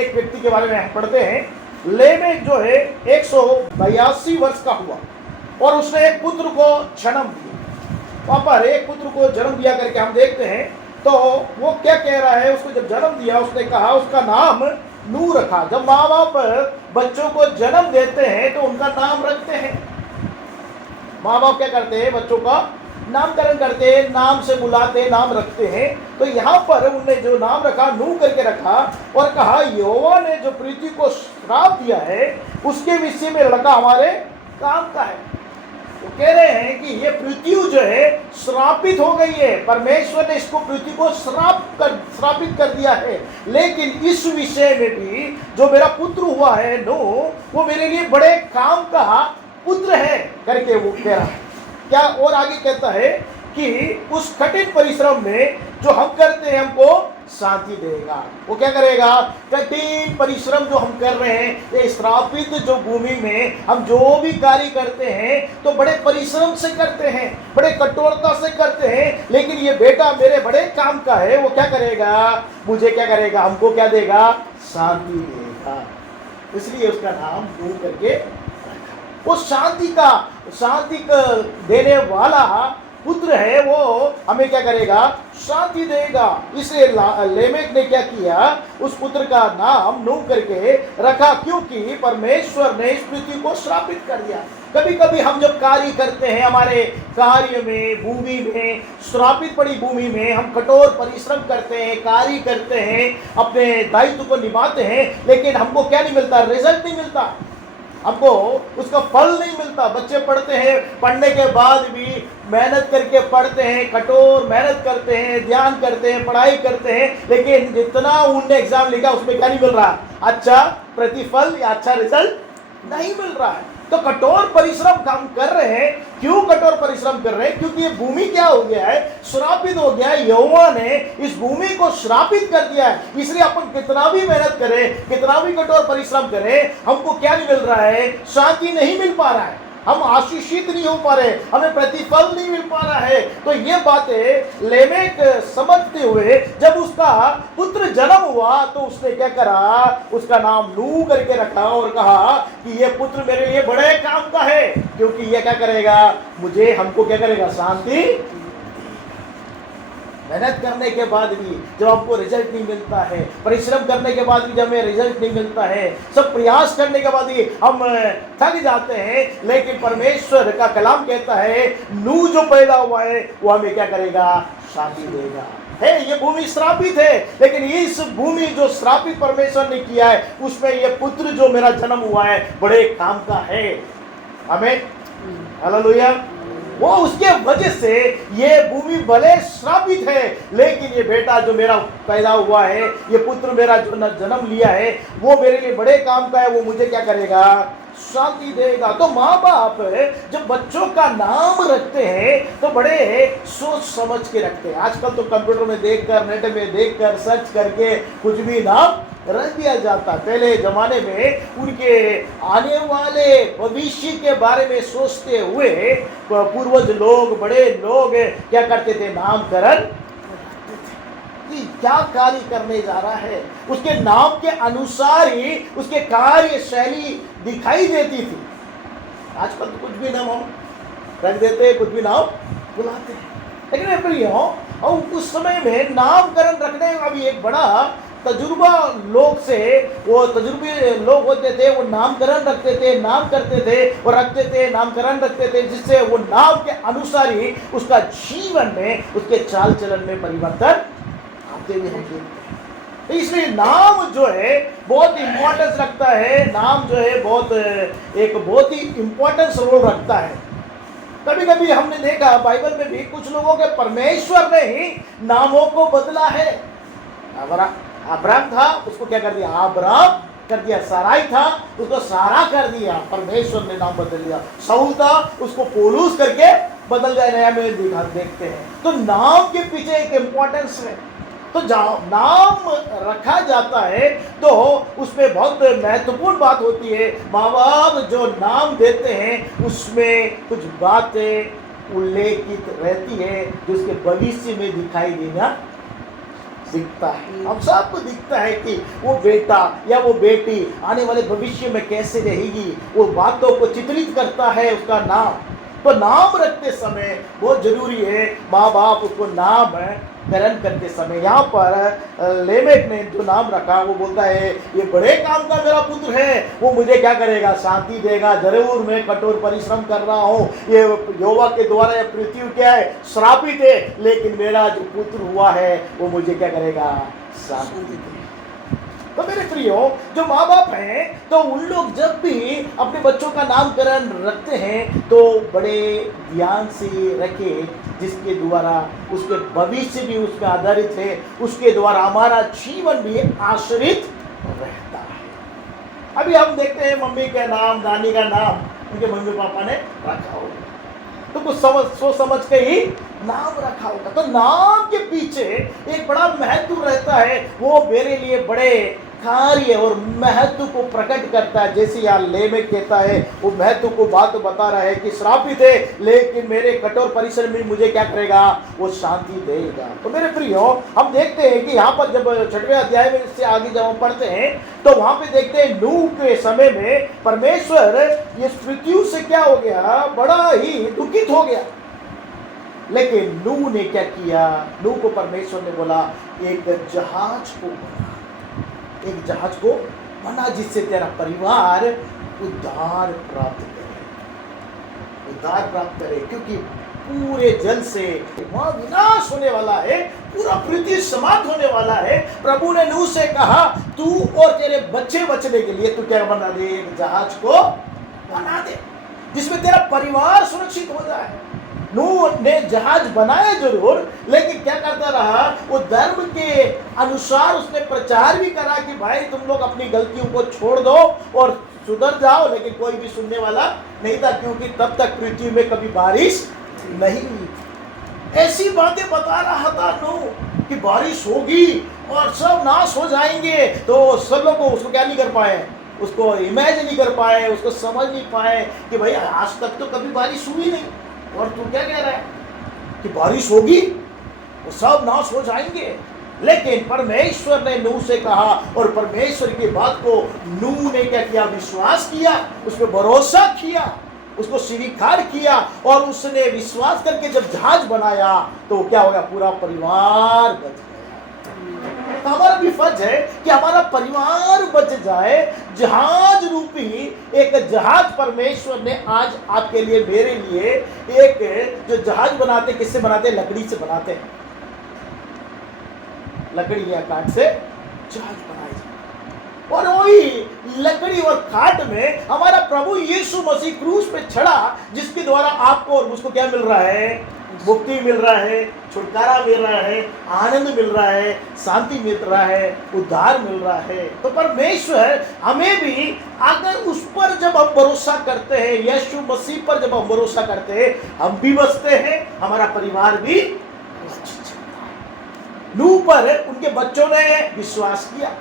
एक व्यक्ति के बारे में हम पढ़ते हैं। लेमेक जो है 182 वर्ष का हुआ और उसने एक पुत्र को जन्म दिया। वहां पर एक पुत्र को जन्म दिया करके हम देखते हैं, तो वो क्या कह रहा है, उसको जब जन्म दिया उसने कहा उसका नाम नूह रखा। जब माँ बाप बच्चों को जन्म देते हैं तो उनका नाम रखते हैं। माँ बाप क्या करते हैं, बच्चों का नामकरण करते हैं, नाम से बुलाते हैं, नाम रखते हैं। तो यहाँ पर उन्होंने जो नाम रखा नूह करके रखा और कहा यहोवा ने जो पृथ्वी को श्राप दिया है उसके विषय में लड़का हमारे काम का है। वो कह रहे हैं कि ये पृथ्वी जो है श्रापित हो गई है, परमेश्वर ने इसको पृथ्वी को श्रापित कर दिया है, लेकिन इस विषय में भी जो मेरा पुत्र हुआ है नूह, वो मेरे लिए बड़े काम का पुत्र है करके वो कह रहा है। क्या और आगे कहता है कि उस कठिन परिश्रम में जो हम करते हैं हमको शांति देगा। वो क्या करेगा, कठिन परिश्रम जो हम कर रहे हैं, ये श्रापित जो भूमि में हम जो भी कार्य करते हैं तो बड़े परिश्रम से करते हैं, बड़े कठोरता से करते हैं, लेकिन ये बेटा मेरे बड़े काम का है। वो क्या करेगा, मुझे क्या करेगा, हमको क्या देगा, शांति देगा। इसलिए उसका नाम नूह करके रखा। वो शांति का देने वाला पुत्र है, वो हमें क्या करेगा, शांति देगा। इसलिए लेमेक ने क्या किया, उस पुत्र का नाम नूह करके रखा, क्योंकि परमेश्वर ने इस पृथ्वी को श्रापित कर दिया। कभी कभी हम जब कार्य करते हैं, हमारे कार्य में, भूमि में, श्रापित पड़ी भूमि में हम कठोर परिश्रम करते हैं, कार्य करते हैं, अपने दायित्व को निभाते हैं, लेकिन हमको क्या नहीं मिलता, रिजल्ट नहीं मिलता, हमको उसका फल नहीं मिलता। बच्चे पढ़ते हैं, पढ़ने के बाद भी मेहनत करके पढ़ते हैं, कठोर मेहनत करते हैं, ध्यान करते हैं, पढ़ाई करते हैं, लेकिन जितना उनने एग्जाम लिखा उसमें क्या नहीं मिल रहा, अच्छा प्रतिफल या अच्छा रिजल्ट नहीं मिल रहा है। तो कठोर परिश्रम काम कर रहे हैं। क्यों कठोर परिश्रम कर रहे हैं, क्योंकि ये भूमि क्या हो गया है, श्रापित हो गया है। यहोवा ने इस भूमि को श्रापित कर दिया है। इसलिए अपन कितना भी मेहनत करें, कितना भी कठोर परिश्रम करें, हमको क्या नहीं मिल रहा है, शांति नहीं मिल पा रहा है, हम आशीषित नहीं हो पा रहे, हमें प्रतिफल नहीं मिल पा रहा है। तो ये बातें लेमेक समझते हुए जब उसका पुत्र जन्म हुआ तो उसने क्या करा, उसका नाम नूह करके रखा और कहा कि ये पुत्र मेरे लिए बड़े काम का है, क्योंकि ये क्या करेगा, मुझे हमको क्या करेगा, शांति। मेहनत करने के बाद भी जब हमको रिजल्ट नहीं मिलता है, परिश्रम करने के बाद भी जब हमें रिजल्ट नहीं मिलता है, सब प्रयास करने के बाद भी हम थक जाते हैं, लेकिन परमेश्वर का कलाम कहता है नूह जो पैदा हुआ है वो हमें क्या करेगा, शांति देगा। है ये भूमि श्रापित है, लेकिन इस भूमि जो श्रापित परमेश्वर ने किया है उसमें ये पुत्र जो मेरा जन्म हुआ है बड़े काम का है। आमीन, हालेलुया। वो उसके वजह से ये भूमि भले श्रापित है, लेकिन ये बेटा जो मेरा पैदा हुआ है, ये पुत्र मेरा जो जन्म लिया है, वो मेरे लिए बड़े काम का है, वो मुझे क्या करेगा, शांति देगा। तो माँ बाप जब बच्चों का नाम रखते हैं तो बड़े सोच समझ के रखते हैं। आजकल तो कंप्यूटर में देखकर, नेट में देखकर, सर्च करके कुछ भी नाम रख दिया जाता। पहले जमाने में उनके आने वाले भविष्य के बारे में सोचते हुए पूर्वज लोग, बड़े लोग क्या करते थे, नामकरण कि क्या कार्य करने जा रहा है, उसके नाम के अनुसार ही उसके कार्य शैली दिखाई देती थी। आजकल तो कुछ भी नाम हम रख देते, कुछ भी नाम बुलाते हैं, लेकिन प्रियो उस समय में नामकरण रखने का भी एक बड़ा तजुर्बा लोग से, वो तजुर्बे लोग होते थे, वो नामकरण रखते थे, नाम करते थे और रखते थे, नामकरण रखते थे, जिससे वो नाम के अनुसार ही उसका जीवन में, उसके चाल चलन में परिवर्तन आते हुए हम देखते हैं। इसलिए नाम जो है बहुत इंपॉर्टेंस रखता है, नाम जो है बहुत ही इंपॉर्टेंस रोल रखता है। कभी कभी हमने देखा बाइबल में भी कुछ लोगों के परमेश्वर ने ही नामों को बदला है। अब्राम था, उसको क्या कर दिया, आब्राम कर दिया। साराई था, उसको सारा कर दिया, परमेश्वर ने नाम बदल दिया। शाऊल था, उसको पौलुस करके बदल गया, नया में देखते हैं। तो नाम के पीछे एक इंपॉर्टेंस है। तो नाम रखा जाता है तो उसमें बहुत महत्वपूर्ण बात होती है। माँ बाप जो नाम देते हैं उसमें कुछ बातें उल्लेखित रहती है जो उसके भविष्य में दिखाई देना दिखता है, हम सबको दिखता है कि वो बेटा या वो बेटी आने वाले भविष्य में कैसे रहेगी, वो बातों को चित्रित करता है उसका नाम। तो नाम रखते समय बहुत जरूरी है, माँ बाप उसको नाम करण करते समय। यहाँ पर लेमेक ने जो नाम रखा वो बोलता है ये बड़े काम का मेरा पुत्र है, वो मुझे क्या करेगा, शांति देगा। जरूर मैं कठोर परिश्रम कर रहा हूँ, ये यहोवा के द्वारा ये पृथ्वी क्या है, श्रापित है, लेकिन मेरा जो पुत्र हुआ है वो मुझे क्या करेगा, शांति देगा। तो मेरे प्रियो, जो माँ बाप हैं तो उन लोग जब भी अपने बच्चों का नामकरण रखते हैं तो बड़े ध्यान से रखें, जिसके द्वारा उसके भविष्य भी उसमें आधारित है, उसके द्वारा हमारा जीवन भी आश्रित रहता है। अभी हम देखते हैं मम्मी का नाम, नानी का नाम उनके मम्मी पापा ने रखा होगा, तो कुछ सोच समझ के ही नाम रखा होगा। तो नाम के पीछे एक बड़ा महत्व रहता है, वो मेरे लिए बड़े कार्य और महत्व को प्रकट करता है। जैसे यहाँ लेमेक कहता है, वो महत्व को बात बता रहा है कि श्रापित है, लेकिन मेरे कठोर परिश्रम में मुझे क्या करेगा, वो शांति देगा। तो मेरे प्रियो, हम देखते हैं कि यहाँ पर जब 6वें अध्याय में से आगे जब हम पढ़ते हैं तो वहां पे देखते हैं नूह के समय में परमेश्वर ये पृथ्वी से क्या हो गया, बड़ा ही दुखित हो गया। लेकिन नूह ने क्या किया, नूह को परमेश्वर ने बोला एक जहाज को बना, एक जहाज को बना जिससे तेरा परिवार उद्धार प्राप्त करे, उद्धार प्राप्त करे, क्योंकि पूरे जल से वहां विनाश होने वाला है, पूरा पृथ्वी समाप्त होने वाला है। प्रभु ने नूह से कहा तू और तेरे बच्चे बचने के लिए तू क्या बना दे, एक जहाज को बना दे जिसमें तेरा परिवार सुरक्षित हो जाए। नूह ने जहाज बनाया जरूर, लेकिन क्या करता रहा, वो धर्म के अनुसार उसने प्रचार भी करा कि भाई तुम लोग अपनी गलतियों को छोड़ दो और सुधर जाओ, लेकिन कोई भी सुनने वाला नहीं था, क्योंकि तब तक पृथ्वी में कभी बारिश नहीं हुई। ऐसी बातें बता रहा था नूह कि बारिश होगी और सब नाश हो जाएंगे, तो सब लोग उसको क्या नहीं कर पाए, उसको इमेजिन नहीं कर पाए, उसको समझ नहीं पाए कि भाई आज तक तो कभी बारिश हुई नहीं, और तू क्या कह रहा है कि बारिश होगी, वो सब नाश हो जाएंगे। लेकिन परमेश्वर ने नूह से कहा, और परमेश्वर की बात को नूह ने क्या किया, विश्वास किया, उस पर भरोसा किया, उसको स्वीकार किया, और उसने विश्वास करके जब जहाज बनाया तो क्या हो गया, पूरा परिवार बच गया। तो हमारा भी फर्ज है कि हमारा परिवार बच जाए। जहाज रूपी एक जहाज परमेश्वर ने आज आपके लिए, मेरे लिए एक जो जहाज बनाते, किससे बनाते, लकड़ी से बनाते हैं, लकड़ी या काठ से जहाज बनाए जाए। और वही लकड़ी और काठ में हमारा प्रभु यीशु मसीह क्रूस पे चढ़ा, जिसके द्वारा आपको और मुझको क्या मिल रहा है, मुक्ति मिल रहा है, छुटकारा मिल रहा है, आनंद मिल रहा है, शांति मिल रहा है, उद्धार मिल रहा है। तो परमेश्वर हमें भी, अगर उस पर जब हम भरोसा करते हैं, यीशु मसीह पर जब हम भरोसा करते हैं, हम भी बचते हैं, हमारा परिवार भी बचता है। नूह पर उनके बच्चों ने विश्वास किया,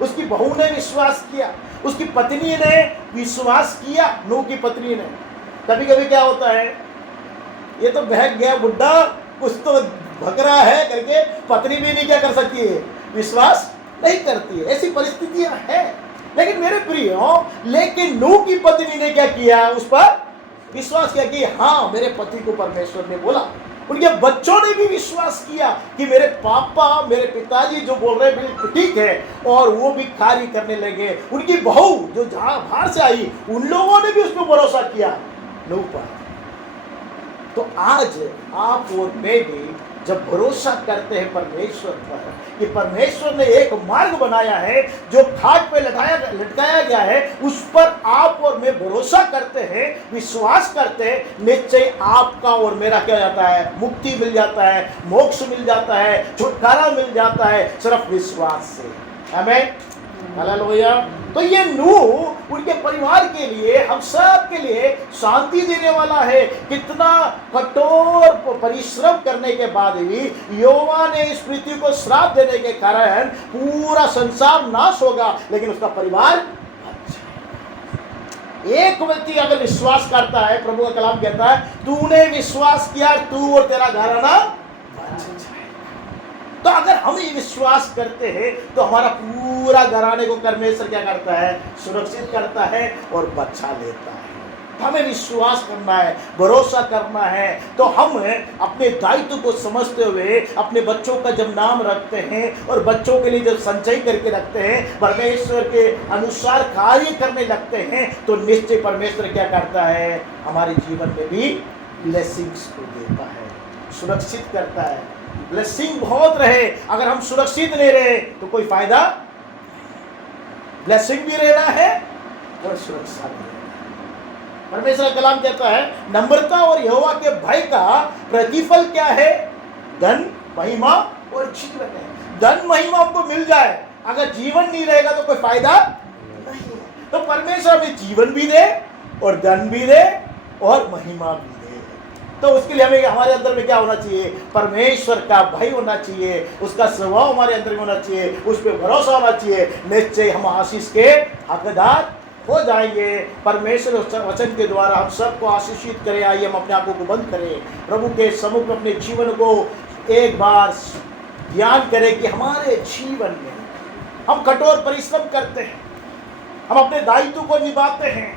उसकी बहू ने विश्वास किया, उसकी पत्नी ने विश्वास किया, नूह की पत्नी ने। कभी कभी क्या होता है, ये तो बहक गया बुढ़ा, कुछ तो भग रहा है करके पत्नी भी नहीं क्या कर सकती है, विश्वास नहीं करती है, ऐसी परिस्थितियां हैं। लेकिन मेरे प्रियो, लेकिन नूह की पत्नी ने क्या किया, उस पर विश्वास किया कि हाँ, मेरे पति को परमेश्वर ने बोला। उनके बच्चों ने भी विश्वास किया कि मेरे पापा, मेरे पिताजी जो बोल रहे हैं बिल्कुल ठीक है, और वो भी कार्य करने लगे। उनकी बहू जो जहां बाहर से आई, उन लोगों ने भी उस पर भरोसा किया, नूह पर। तो आज आप और मैं भी जब भरोसा करते हैं परमेश्वर पर, कि परमेश्वर ने एक मार्ग बनाया है जो खाट पे लटकाया गया है, उस पर आप और मैं भरोसा करते हैं, विश्वास करते हैं, निश्चय आपका और मेरा क्या जाता है, मुक्ति मिल जाता है, मोक्ष मिल जाता है, छुटकारा मिल जाता है, सिर्फ विश्वास से। आमीन, हालेलुया। तो ये नूह उनके परिवार के लिए, हम सब के लिए शांति देने वाला है। कितना कठोर परिश्रम करने के बाद भी यहोवा ने इस पृथ्वी को श्राप देने के कारण पूरा संसार नाश होगा, लेकिन उसका परिवार एक व्यक्ति अगर विश्वास करता है, प्रभु का कलाम कहता है तूने विश्वास किया, तू और तेरा घराना बच जाएगा। तो अगर हम ये विश्वास करते हैं तो हमारा पूरा घराने को परमेश्वर क्या करता है, सुरक्षित करता है और बचा लेता है। हमें विश्वास करना है, भरोसा करना है। तो हम अपने दायित्व को समझते हुए अपने बच्चों का जब नाम रखते हैं और बच्चों के लिए जब संचय करके रखते हैं, परमेश्वर के अनुसार कार्य करने लगते हैं, तो निश्चय परमेश्वर क्या करता है, हमारे जीवन में भी ब्लेसिंग्स को देता है, सुरक्षित करता है। ब्लेसिंग बहुत रहे, अगर हम सुरक्षित नहीं रहे तो कोई फायदा। ब्लेसिंग भी रहना है और सुरक्षा भी। परमेश्वर का कलाम कहता है नम्रता और यहोवा के भय का प्रतिफल क्या है, धन महिमा और जीवन है। धन महिमा हमको मिल जाए, अगर जीवन नहीं रहेगा तो कोई फायदा नहीं है। तो परमेश्वर हमें जीवन भी दे और धन भी दे और महिमा भी दे। तो उसके लिए हमें हमारे अंदर में क्या होना चाहिए, परमेश्वर का भय होना चाहिए, उसका स्वभाव हमारे अंदर में होना चाहिए, उस पर भरोसा होना चाहिए। निश्चय हम आशीष के हकदार हो जाएंगे। परमेश्वर वचन के द्वारा हम सबको आशीषित करें। आइए हम अपने आंखों को बंद करें, प्रभु के सम्मुख में अपने जीवन को एक बार ध्यान करें कि हमारे जीवन में हम कठोर परिश्रम करते हैं, हम अपने दायित्व को निभाते हैं,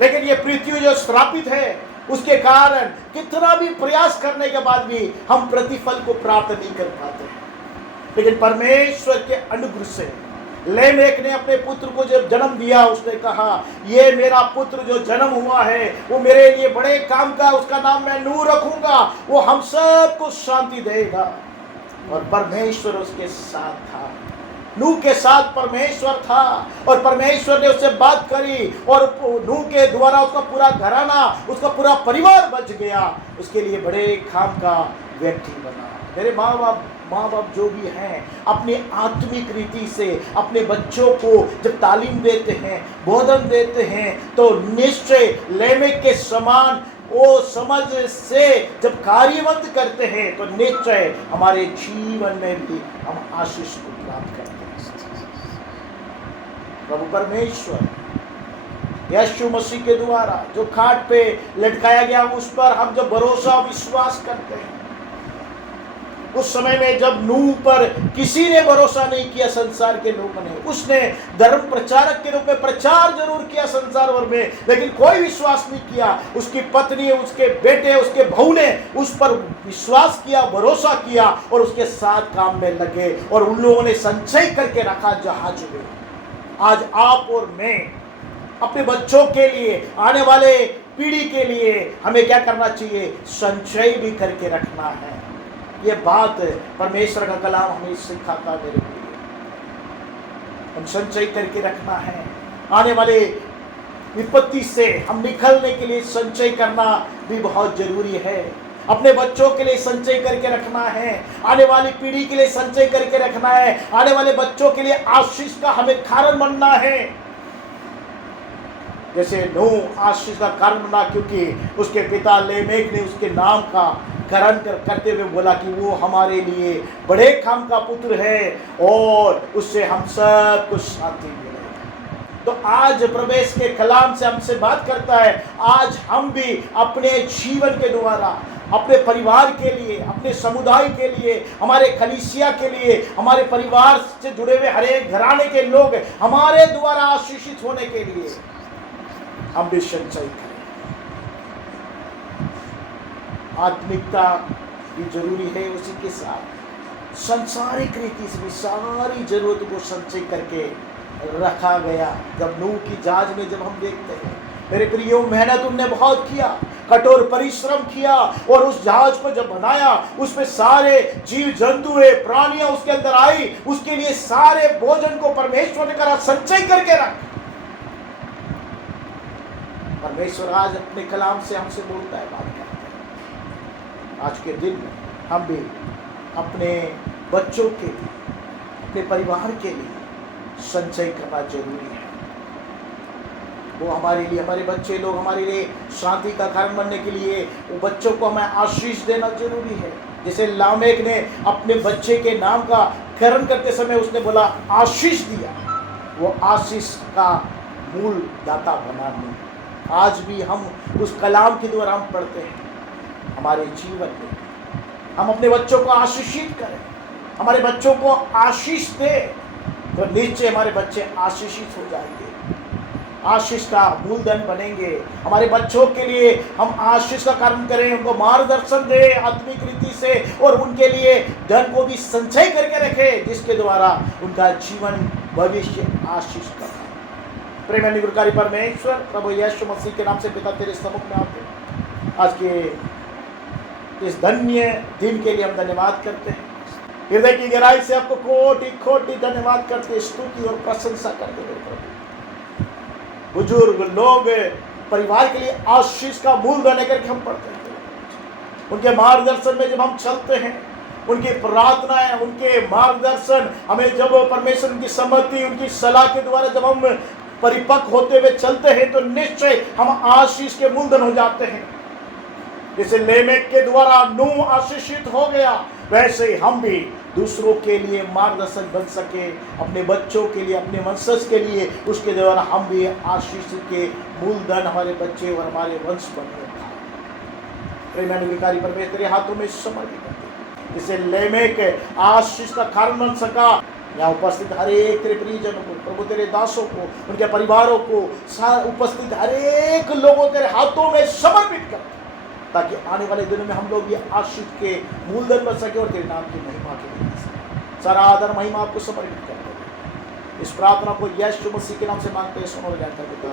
लेकिन ये पृथ्वी जो श्रापित है उसके कारण कितना भी प्रयास करने के बाद भी हम प्रतिफल को प्राप्त नहीं कर पाते हैं। लेकिन परमेश्वर के अनुग्रह से लेमेक ने अपने पुत्र को जब जन्म दिया, उसने कहा ये मेरा पुत्र जो जन्म हुआ है वो मेरे लिए बड़े काम का, उसका नाम मैं नूह रखूंगा, वो हम सबको शांति देगा। और परमेश्वर उसके साथ था, नूह के साथ परमेश्वर था और परमेश्वर ने उससे बात करी और नूह के द्वारा उसका पूरा घराना, उसका पूरा परिवार बच गया, उसके लिए बड़े काम का व्यक्ति बना। मेरे माँ बाप जो भी हैं अपनी आत्मिक रीति से अपने बच्चों को जब तालीम देते हैं, बोधन देते हैं, तो निश्चय लेमेक के समान वो समझ से जब कार्यवंत करते हैं तो निश्चय हमारे जीवन में भी हम आशीष को प्राप्त करते हैं। प्रभु परमेश्वर यीशु मसीह के द्वारा जो खाट पे लटकाया गया, उस पर हम जब भरोसा विश्वास करते हैं, उस समय में जब नूह पर किसी ने भरोसा नहीं किया संसार के लोगों ने, उसने धर्म प्रचारक के रूप में प्रचार जरूर किया संसार भर में, लेकिन कोई विश्वास नहीं किया। उसकी पत्नी, उसके बेटे, उसके बहू ने उस पर विश्वास किया, भरोसा किया और उसके साथ काम में लगे और उन लोगों ने संचय करके रखा जहाज में। आज आप और मैं अपने बच्चों के लिए, आने वाले पीढ़ी के लिए हमें क्या करना चाहिए, संचय भी करके रखना है। ये बात परमेश्वर का कलाम हमें सिखाता मेरे लिए, हम संचय करके रखना है। आने वाले विपत्ति से हम निकलने के लिए संचय करना भी बहुत जरूरी है। अपने बच्चों के लिए संचय करके रखना है, आने वाली पीढ़ी के लिए संचय करके रखना है, आने वाले बच्चों के लिए आशीष का हमें कारण बनना है। जैसे नूह आशीष का कारण बना क्योंकि उसके पिता लेमेक ने उसके नाम का करण करते हुए बोला कि वो हमारे लिए बड़े काम का पुत्र है और उससे हम सब कुछ शांति मिलेगी। तो आज प्रवेश के कलाम से हमसे बात करता है, आज हम भी अपने जीवन के द्वारा, अपने परिवार के लिए, अपने समुदाय के लिए, हमारे कलीसिया के लिए, हमारे परिवार से जुड़े हुए हर एक घराने के लोग हमारे द्वारा आशीषित होने के लिए हम भी संचय करें। आत्मिकता भी जरूरी है, उसी के साथ सांसारिक रीति से भी सारी जरूरत को संचय करके रखा गया। जब नूह की जहाज में जब हम देखते हैं, मेरे प्रियो, मेहनत उनने बहुत किया, कठोर परिश्रम किया और उस जहाज को जब बनाया, उसमें सारे जीव जंतु प्राणियां उसके अंदर आई, उसके लिए सारे भोजन को परमेश्वर ने कहा संचय करके रख। परमेश्वर आज अपने कलाम से हमसे बोलता है, बात करता है। आज के दिन में हम भी अपने बच्चों के लिए, अपने परिवार के लिए संचय करना जरूरी है। वो हमारे लिए, हमारे बच्चे लोग हमारे लिए शांति का कारण बनने के लिए वो बच्चों को हमें आशीष देना जरूरी है। जैसे लामेक ने अपने बच्चे के नाम का करण करते समय उसने बोला आशीष दिया, वो आशीष का मूल दाता बना नहीं। आज भी हम उस कलाम के द्वारा हम पढ़ते हैं, हमारे जीवन में हम अपने बच्चों को आशीषित करें, हमारे बच्चों को आशीष दे, तो निश्चय हमारे बच्चे आशीषित हो जाएंगे, आशीष का मूलधन बनेंगे। हमारे बच्चों के लिए हम आशीष का कारण करें, उनको मार्गदर्शन दे आत्मिक रीति से, और उनके लिए धन को भी संचय करके रखें, जिसके द्वारा उनका जीवन भविष्य आशीष का। प्रेम निगुरकारी परमेश्वर प्रभु यीशु मसीह के नाम से पिता तेरे सम्मुख में आते हैं, आज के इस धन्य दिन के लिए हम धन्यवाद करते हैं। हृदय की गहराई से आपको कोटि कोटि धन्यवाद करते, स्तुति और प्रशंसा करते हैं प्रभु। बुजुर्ग लोग परिवार के लिए आशीष का मूलधन है करके हम पढ़ते हैं। उनके मार्गदर्शन में जब हम चलते हैं, उनकी प्रार्थनाएं, उनके मार्गदर्शन हमें जब परमेश्वर उनकी सम्मति, उनकी सलाह के द्वारा जब हम परिपक्व होते हुए चलते हैं, तो निश्चय हम आशीष के मूलधन हो जाते हैं। जैसे लेमेक के द्वारा नूह आशीषित हो गया, वैसे ही हम भी दूसरों के लिए मार्गदर्शक बन सके, अपने बच्चों के लिए, अपने वंशज के लिए, उसके द्वारा हम भी आशीष के मूलधन हमारे बच्चे और हमारे वंश बनने पाए। प्रेमानुकारी परमेश्वर तेरे हाथों में समर्पित करते, जिसे लेमेक आशीष का कारण बन सका। यहाँ उपस्थित हर एक तेरे प्रियजनों को, प्रभु तेरे दासों को, उनके परिवारों को, उपस्थित हर एक लोगों तेरे हाथों में समर्पित कर, ताकि आने वाले दिनों में हम लोग ये आशीष के मूलधन बन सके और तेरे नाम की महिमा के लिए सारा आदर महिमा आपको समर्पित करते हैं। इस प्रार्थना को यीशु मसीह के नाम से मांगते हैं, सुनो जाकर पिता।